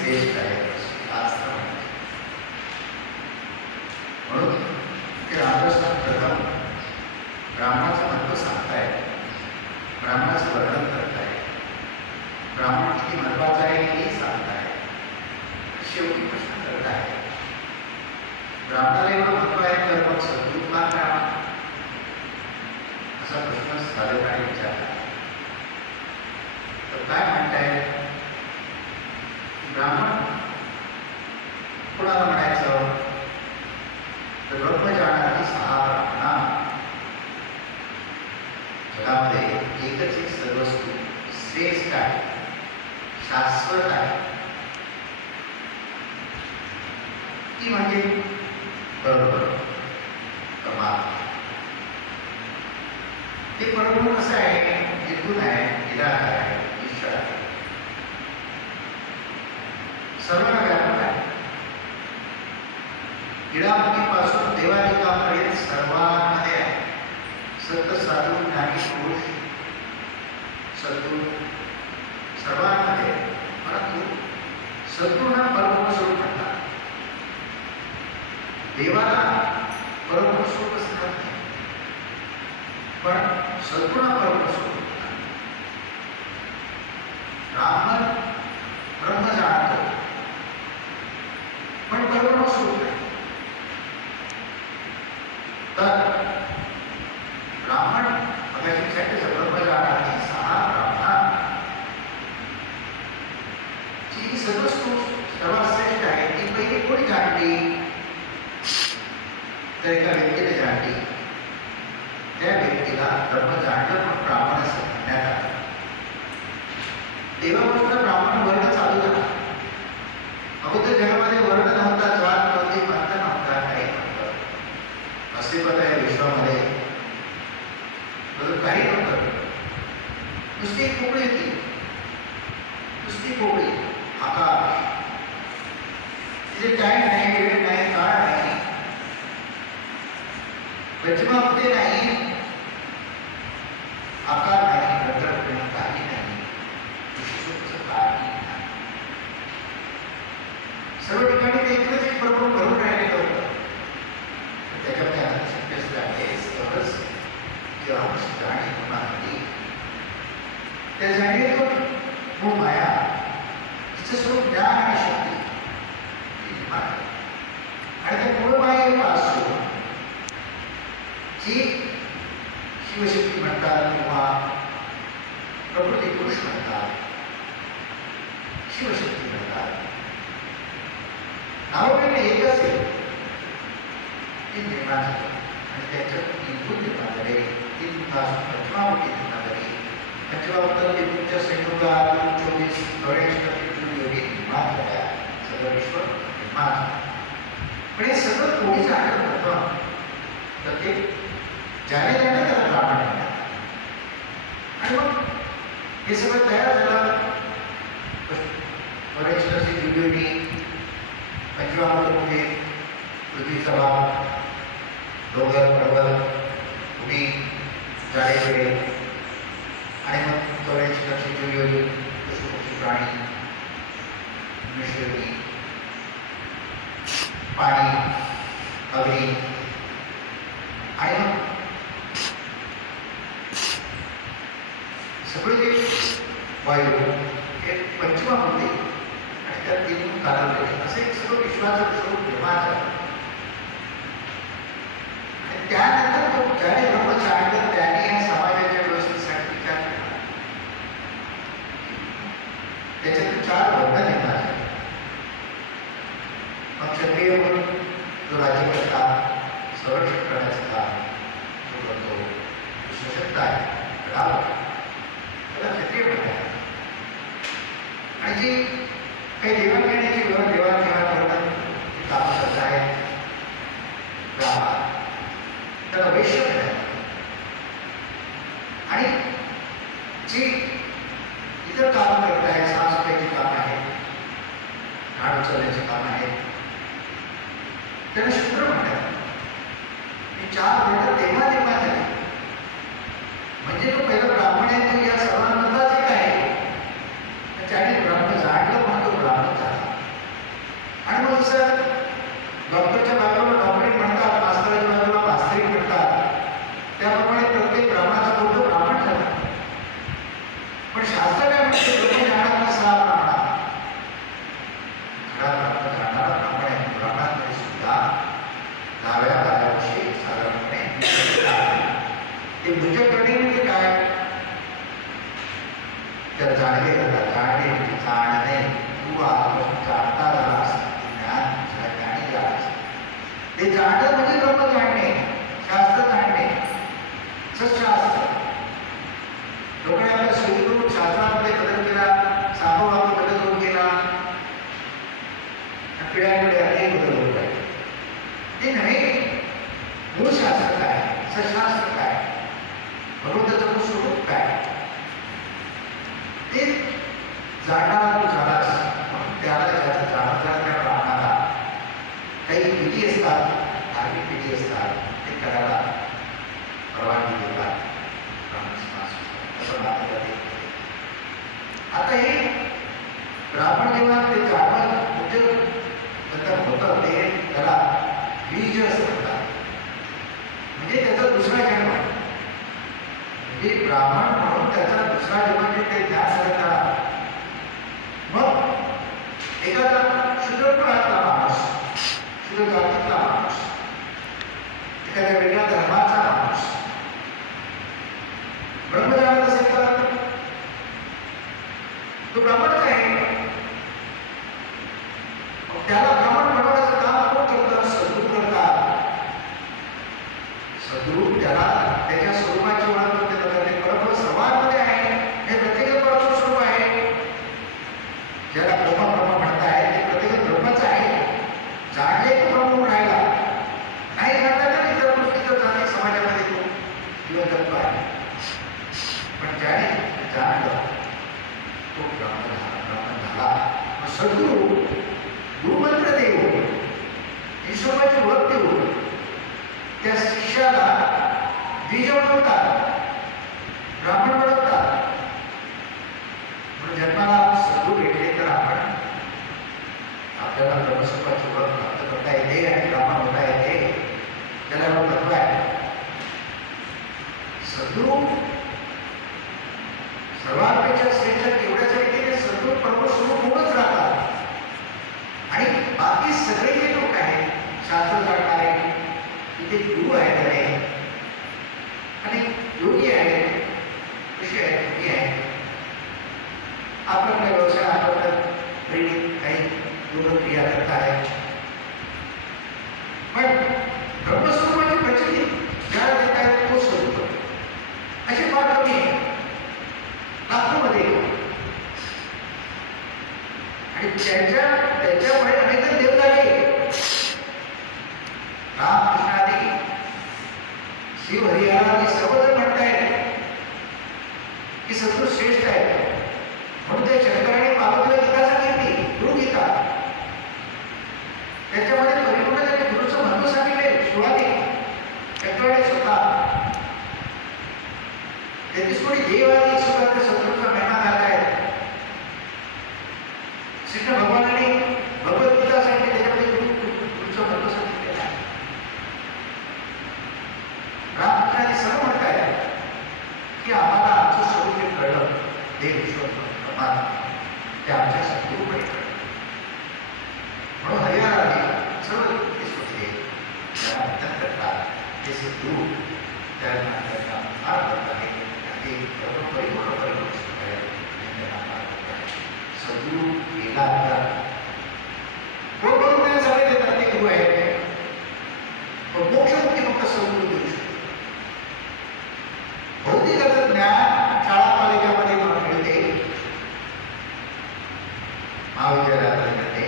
श्रेष्ठ आहे शास्त्र म्हणून ते रामकृष्ण प्रथम ब्राह्मणाचं महत्व सांगताय, ब्राह्मणाचं वर्णन करताय, ब्राह्मण किती महत्वाचा आहे हे सांगताय. शेवटी प्रश्न करताय, ब्राह्मणाला एवढं महत्व आहे तर मग सद्गुरू का राहा असा प्रश्न साधकाने विचारला. तर काय म्हणताय, ब्राह्मण कोणाला म्हणायचं तर ब्रह्मजानाची 6 ब्राह्मणा. जगामध्ये एकच एक सर्वस्व श्रेष्ठ आहे, शाश्वत आहे, ती म्हणजे बरोबर परमात्मा. ते परब्रह्म कसं आहे, निर्गुण आहे, निराकार आहे, ईश्वर आहे, सर्वांना व्यापक आहे. क्रीडामुखीपासून देवादिकापर्यंत सर्वांमध्ये आहे. सत्य साधू ज्ञानी पुरुष सद्गुरू सर्वांमध्ये, परंतु सद्गुरूंना परब्रह्म स्वरूप म्हणतात. देवाला परब्रह्म स्वरूप असणार नाही, पण सद्गुरूंना परब्रह्म स्वरूप म्हणतात. ब्राह्मण ब्रह्म जाणतो पण परब्रह्म स्वरूप नाही. तर ब्राह्मण अभ्यासासाठी ब्रह्म जाणारी 6 ब्राह्मण जी सर्वात श्रेष्ठ आहे ती पहिली कोणी जाणली तर एका व्यक्तीने जाणली. त्या व्यक्तीला ब्रह्म जाणलं पण ब्राह्मण असं म्हणण्यात आलं. तेव्हापासून ब्राह्मण वर्ण चालू झाला. अगोदर जगामध्ये वर्ण नव्हता, जात नव्हती, पंथ नव्हता, काही नव्हतं, अस्तित्व आहे विश्वामध्ये काही नव्हतं. नुसती एक पोकळी होती, नुसती पोकळी, आकाश. तिथे टाइम नाही, वेळ नाही, काळ नाही, रचनामध्ये नाही, आकार नाही, रंगत नाही, काही नाही, काही नाही. सर्व ठिकाणी ते एकच एक परब्रह्म भरून राहिलेलं होतं. त्याच्यामध्ये आता शक्य आहे सहज जेव्हा जाणीव होणार होती, त्या जाणीवेतून मूळ माया, तिचं स्वरूप ज्ञान आणि शक्ती आणि त्या मूळ मायेपासून जी शिवशक्ती म्हणतात किंवा प्रकृती पुरुष म्हणतात, शिवशक्ती म्हणतात, नावाकडे एकच आहे, ती निर्माण झाली. आणि त्याच्यात इनपुट निर्माण झाले, 3 तास पंचमावृत्ती निर्माण झाली. पंचमावृत्त विभूतीच्या संयोगातून 24 योगी निर्माण झाल्या, सगळं विश्व निर्माण झालं. पण हे सगळं कोणीच आठवण होतं तर ते ज्याने त्याने त्याला ब्राह्मण म्हणतात. आणि मग हे सगळं तयार झालं. वरिष्ठाची दिव्योनी पंचमावृत्तीमध्ये पृथ्वीचा भाग, डोंगर, पर्वत, भूमी, झाडे, पेडे आणि मग 84 जीवयोगी, पशुपक्षी, प्राणी, मनुष्ययोगी, पाणी, अग्नी आणि मग सगळे जे वायू हे पंचमावृत्ती आणि त्या 3 कालावधी असे एक सगळं विश्वाचं स्वरूप निर्माण झालं. आणि त्यानंतर ज्याने ब्रह्म जाणलं त्याने या समाजाच्या व्यवस्थेसाठी विचार केला. त्याच्यातून 4 वर्ण निर्माण झाले. मग क्षत्रिय म्हणून जो राज्यकर्ता, संरक्षण करण्याचं काम जो करतो, जो सशक्त आहे, त्याला क्षत्रिय म्हणतात. आणि जी काही देवाणघेण्याची देवाणघेवाण करणं कामं करत आहेत ब्राह्मण, त्याला वैश्य म्हणतात. आणि जी इतर कामं करत आहेत, साफसफाईची कामं आहेत, झाड उचलण्याची कामं आहेत, त्याला शूद्र म्हणतात. हे 4 वर्ण तेव्हा निर्माण झाले. म्हणजे तो पहिला ब्राह्मण आहे तो या सर्वांमधलाच एक आहे. त्याने ब्राह्मण जाणलं म्हणून तो ब्राह्मण झाला. तू आजपासून जाणता झालास, ज्ञान ज्ञानी झालास. ते जाणणं म्हणजे ब्रह्म जाणणे, शास्त्र जाणणे, सशास्त्र. लोकांनी आपल्या सोयी करून शास्त्रामध्ये बदल केला, सामोवादी बदल होऊन गेला, पिढ्यापिढ्या अनेक बदल होत आहे. ते नव्हे, मूळशास्त्र काय, सशास्त्र काय, भगवंताचं स्वरूप काय, ते जाणणारा तू झालास. म्हणून त्याला ज्याचं जाणणार त्या प्राणाला काही विधी असतात, धार्मिक विधी असतात, ते करायला परवानगी देतात. असं मानलं जाते. आता हे ब्राह्मण जेव्हा ते जाणं म्हणजे नंतर होतं, ते त्याला बीज असतात, म्हणजे त्याचा दुसरा जन्म, म्हणजे ब्राह्मण म्हणून त्याचा दुसरा जन्म म्हणजे ते ज्ञान झाला. मग एखादा शुद्र कुळातला माणूस, शुद्र जातीतला माणूस, एखाद्या वेगळ्या धर्माचा माणूस ब्रह्म जाणत असेल तर तो ब्राह्मणच आहे. त्याला ब्राह्मण बनवण्याचं काम कोण करतं? सद्गुरू करतात. सद्गुरू त्याला त्याच्या स्वरूपाची ओळख करून देतात. ते परम सर्वांमध्ये आहे, हे प्रत्येक परम स्वरूप आहे. ज्याला ब्रह्म ब्रह्म म्हणताय ते प्रत्येक ब्रह्मच आहे. जाणले तो ब्रह्म राहिला, नाही जाणला तर इतर गोष्टीचं जाणे समाजामध्ये तो जीवन आहे. पण ज्याने जाणलं तो ब्राह्मण झाला. सद्गुरू गुरुमंत्र देऊन, ईश्वराची ओळख देऊन त्या शिष्याला बीज बनवतात, ब्राह्मण बनवतात. म्हणून जन्माला सद्गुरू भेटले तर आपण आपल्याला ब्रह्मस्वरूपाची ओळख प्राप्त करता येते आणि ब्राह्मण होता येते. त्याला तत्व आहे. सद्गुरू सर्वांपेक्षा श्रेष्ठ एवढ्यासाठी की ते सद्गुरू परमस्वरूप होऊनच राहतात. आणि बाकी सगळे जे लोक आहेत, शास्त्र जाणणारे, तिथे गुरु आहेत आणि योगी आहेत, ऋषी आहेत, योगी आहेत. आपल्या व्यवसाय आपल्याला प्रेरित काही योग क्रिया करत आहेत. पण ब्रह्मस्वरूपाची प्रचिती ज्याला देत आहेत तो स्वरूप असे फार कमी आहे, लाखोमध्ये. आणि त्याच्यामुळे अनेक देव झाले. रामकृष्ण आदी शिव हरिहरादी सर्वजण म्हणतायत की सद्गुरू श्रेष्ठ आहे. म्हणून त्या शंकराने पार्वतीला गीता सांगितली, गुरुगीता. त्याच्यामध्ये परिपूर्ण त्यांनी गुरुचं महत्व सांगितले. सुरुवाती शंकराने स्वतः 33 कोटी देव आदी ईश्वराच्या सद्गुरूचा महिमा गात आहेत. श्रीकृष्ण भगवानाने भगवद्गीता सांगितली, त्याच्यामध्ये गुरुचं महत्व सांगितलेलं आहे. रामकृष्णाने सर्व म्हणतायत की आम्हाला आमचं स्वरूप जे कळलं, देव ईश्वर परमात्मा, ते आमच्या सद्गुरूकडे कळलं. म्हणून हरिहराने सर्व ते स्वतः त्याला वर्णन करतात. ते सद्गुरू त्यांना फार करत आहे. ते परिपूर्ण परिपूर्ण सुख आहे. सद्गुरू गेला तर कोण सगळे देतात ते गुरु आहेत. पण मोक्षमुक्ती फक्त सद्गुरू देऊ शकतो. भौतिकाचं ज्ञान शाळा कॉलेजामध्ये मिळते, महाविद्यालयात मिळते.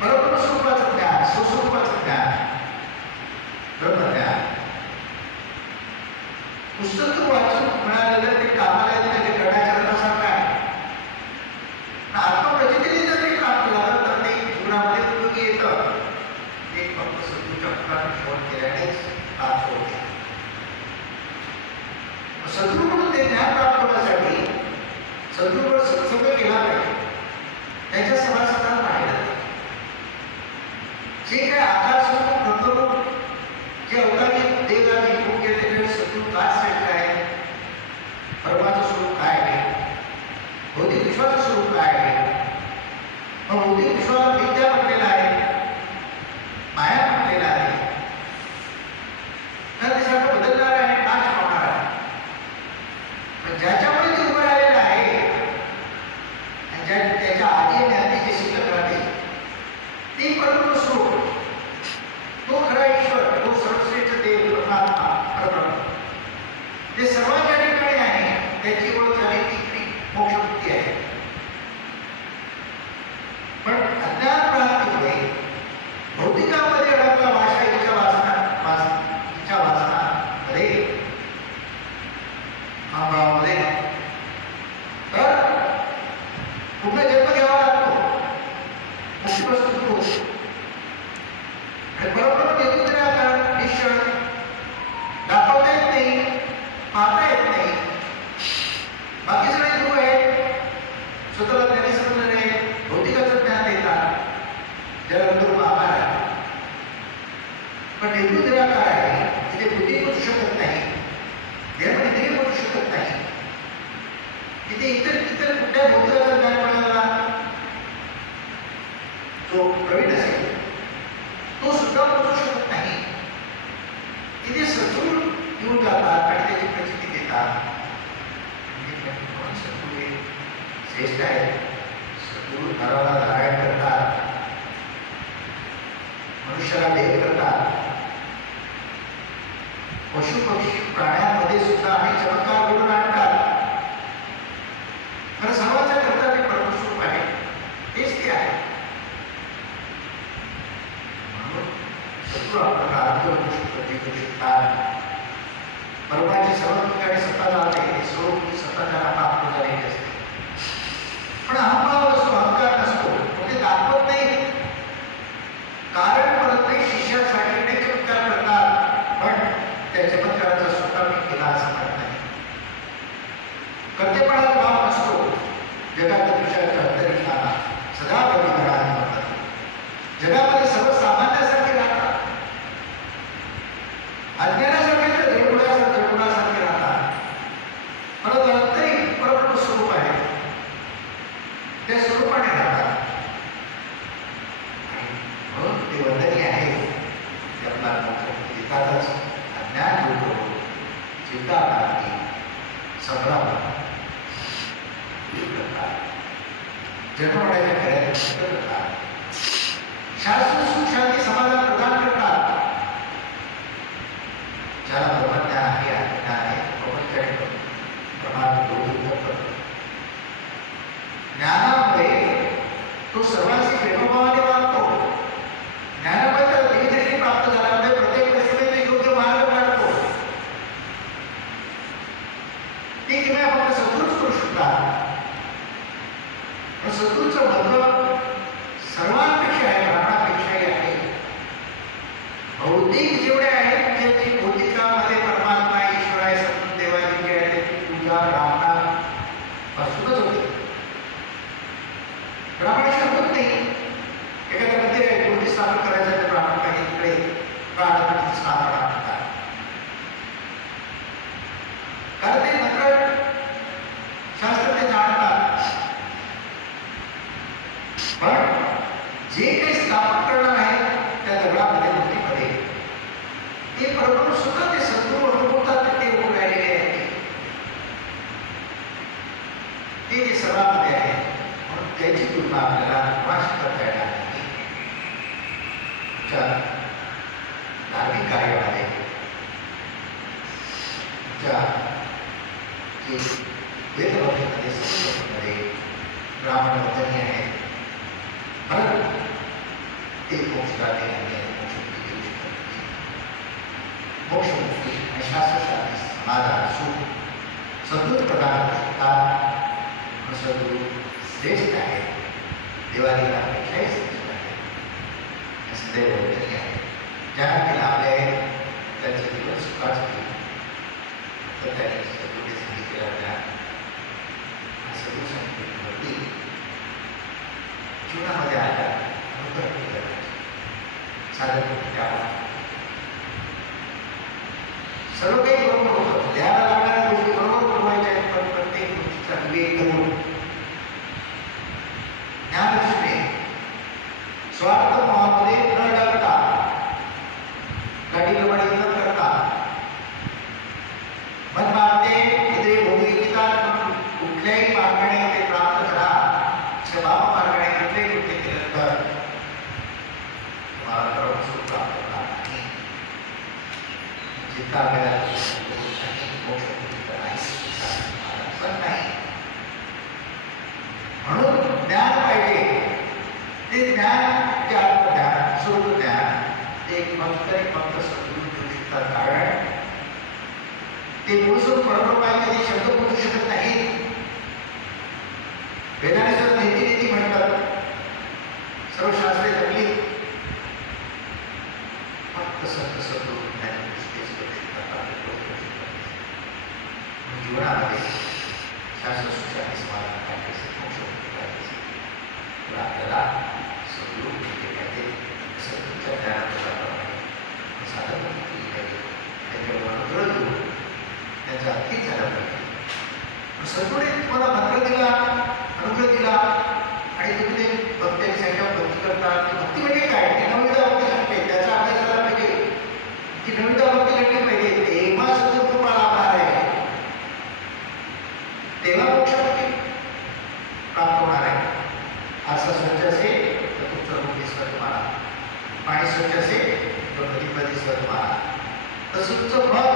परंतु स्वरूपाचं ज्ञान, स्वस्वरूपाचं ज्ञान, ब्रह्मज्ञान पुस्तक वाचून मिळालेलं ते कामाला येत नाही. ते करण्याच्या रथासारखं आहे. आत्मप्रचितीने जर ते काम केलं तर ते जीवनामध्ये उपयोगी येतं. ते फक्त सद्गुरूच्या मुखाने श्रवण केल्यानेच प्राप्त होते. सद्गुरू म्हणून ते ज्ञान प्राप्त होण्यासाठी सद्गुरूवर सत्संग केला पाहिजे. त्याच्या सभासदांना पाहिलं जे काय आकार स्वरूप नंतर जे अवतारी देवदारी खूप गेले सद्गुरू काय श्रेष्ठ आहे, परमाचं स्वरूप काय आहे, भौतिक विश्वाचं स्वरूप काय आहे. मग भौतिक विश्वाला विद्या म्हटलेला आहे, माया म्हटलेला आहे. तर ते सगळं बदलणार आहे, नाश पावणार आहे. पण ज्याच्यामुळे ते उभं राहिलेलं आहे पुन्हा जन्म घ्यावा लागतो, अशी वस्तू होती. आणि बरोबर निघून निराकार निश्चळ दाखवता येत नाही, पाहता येत नाही. बाकी सगळे गुरु आहेत, स्वतःला ज्ञानी समजणारे आहेत, भौतिकाचं ज्ञान देतात, ज्याला गुरु महाकार आहे. पण निघून निराकार आहे, तिथे बुद्धी पोचू शकत नाही, देहमध्ये पोचू शकत नाही. तिथे इतर कुठल्या भौतिकाचं ज्ञान मिळाला जो प्रवीण असेल तो सुद्धा पोचू शकत नाही. तिथे सचून येऊन जातात आणि त्याची प्रचिती देतात. सद्गुरू श्रेष्ठ आहे. सद्गुरू नराला नारायण करतात, मनुष्याला देव करतात. पशु पक्षी प्राण्यांमध्ये सुद्धा अनेक चमत्कार घडून आणतात. खरं सर्वांच्या करता ते परमस्वरूप आहे, तेच ते आहे. म्हणून सद्गुरू आपल्याला आत्मविश्वास करू शकतात. परमाची सर्व ठिकाणी सत्ता जाते, स्वरूप सत्ता त्यांना प्राप्त झालेली असते. पण अहंभाव असतो, अहंकार नसतो, म्हणजे दाखवत नाही. कारण परत शिष्यासाठी अनेक चमत्कार करतात, पण त्या चमत्काराचा स्वतः मी केला असं म्हणत नाही. कर्तेपणाचा भाव नसतो. जगात विषयाच्या अंतरिक्षाला सदा प्रतिकाराने म्हणतात. जगामध्ये सर्वसामान्यासारखे राहतात, अज्ञानासारखे तर जडगुणासारखे राहतात. परंतु आंतरिक परब्रह्म स्वरूप आहे, त्या स्वरूपाने राहतात. म्हणून ते वंदनीय आहे. ते आपला देतातच. अज्ञान दूर करून चिंता काढते, संग्राम जन्मवाड्याच्या घरात मुक्त करतात. शास्त्र सुख शांती समाधान प्रदान करतात. ज्याला ब्रह्मज्ञान आहे, अज्ञान आहे, प्रपंच प्रमाण दोन्ही करतो. ज्ञानामुळे तो सर्वांशी प्रेमभावाने वागतो. ज्ञानामुळे त्याला दिव्यदृष्टी प्राप्त झाल्यामुळे प्रत्येक परिस्थितीत योग्य मार्ग काढतो. ती किंवा फक्त सद्गुरूच करू शकतात. सद्गुरूचं महत्व सर्वांपेक्षा आहे, प्राणापेक्षाही आहे. भौतिक जेवढे आहेत त्याची भौतिकामध्ये परमात्मा ईश्वर आहे, समजून देवाची जी आहे त्याची पूजा ब्राह्मणापासूनच होते. ब्राह्मणाशिवाय होत नाही. एखाद्या मध्ये मूर्ती स्थापन करायचं तर ब्राह्मण काही तिकडे प्राणाची स्थापना करतात. कारण ते मंत्र शास्त्र ते जाणतात. पण जे काही स्थापन करणार आहे त्या दगडामध्ये मूर्तीमध्ये ते परब्रह्म सुद्धा ते सद्गुरू अनुभवतात. ते होऊन राहिलेले आहे, ते सर्वांमध्ये आहे. म्हणून त्याची तुलना आपल्याला कोणाशी करता येणार नाही. धार्मिक कार्यामध्ये वेदवाक्यामध्ये संस्कृतीमध्ये ब्राह्मण वंदनीय आहे. परंतु ते मोक्षदाते आहे, मोक्षमुक्ती देऊ शकत नाही. मोक्षमुक्ती आणि शास्त्रशास्त्री समाधान सुख सद्गुरू प्रदान करू शकतात. सद्गुरू श्रेष्ठ आहे, देवादिकांपेक्षाही श्रेष्ठ आहे. सदैव वंदनीय आहे. ज्यांना ते लाभले आहेत त्यांचे जीवन सुखाचे होईल. तर त्यांनी सद्गुरूने सांगितलेलं ज्ञान सद्गुरू सांगितलेली जीवनामध्ये आल्या साधन सर्व काही बरोबर होतं. द्यायला लागणाऱ्या गोष्टी बरोबर बनवायच्या आहेत, पण प्रत्येक गोष्टीचा विवेक करून ज्ञानदृष्टीने स्वार्थ भावामध्ये न अडकता, गाडीप्रमाणे न करता, मन मागते हृदय भोगविता कुठल्याही मार्गाने ते प्राप्त करा. स्वभाव मार्गाने कुठलेही कृत्य केलं तर तुम्हाला परमसुख प्राप्त होणार नाही. चिंता करायला पण नाही. म्हणून ज्ञान पाहिजे. ते ज्ञान जे आत्मज्ञान, स्वरूप ज्ञान ते फक्त सद्गुरू देऊ शकतात. कारण ते मूळस्वरूप परब्रह्म आहे, कधी शब्द बोलू शकत नाही. वेदाने सर्व शास्त्रे जगली, फक्त संत सद्गुरू जीवनामध्ये शास्त्र सुशांती समाधान काढायचे, मोक्ष करायचे. तर आपल्याला सद्गुरू भेटले असं तुमच्या ज्ञानाप्रमाणे साधन केली पाहिजे. त्यांच्यावर अनुग्रह घेऊन त्यांचा अतीत झाला पाहिजे. सद्गुरूने तुम्हाला मंत्र दिला, अनुग्रह दिला आणि तुम्ही ते भक्ती संख्या भक्ती करतात. भक्ती म्हणजे काय? ती नवविधा भक्ती सांगते, त्याचा अभ्यास झाला पाहिजे, ती नवविधा भक्ती घडली पाहिजे. तेव्हा सद्गुरू तुम्हाला आभार आहे, तेव्हा मोक्ष प्राप्त होणार आहे. आरसा स्वच्छ असेल तर तुमचं रूप दिसतं तुम्हाला, पाणी स्वच्छ असेल तर प्रतिभा दिसतं तुम्हाला. तसं तुमचं मन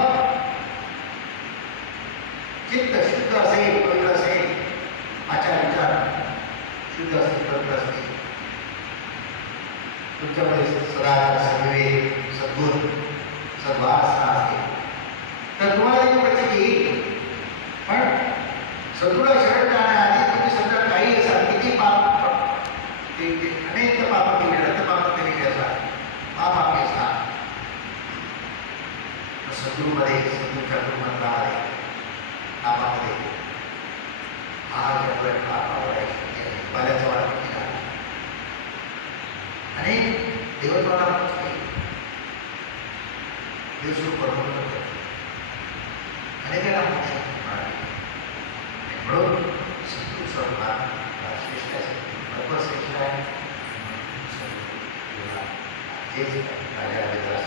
चित्त शुद्ध असेल, पवित्र असेल, आचार विचार शुद्ध असतील, पवित्र असतील, तुमच्यामध्ये सदाचार, सद्विवेक, सद्गुण, सद्वासना असतील तर तुम्हाला ती प्रचिती येईल. पण सद्गुरूला शरण जाण्याआधी तुम्ही समजा काही असाल, किती पाप, अनेक पाप केले, रक्तपाप केलेले असाल, महापापी असाल, सद्गुरूमध्ये, सद्गुरूच्या गुरुमंत्रामध्ये, नामामध्ये हा जगभर पाप आवडायचे बऱ्याच वाढ केला. अनेक देवत्वाला देवस्वरूप बनवलं, अनेकांना मोक्ष मिळाले. म्हणून सद्गुरू सर्वांना श्रेष्ठ आहे, भरपूर श्रेष्ठ आहे. तेच राजा रविदास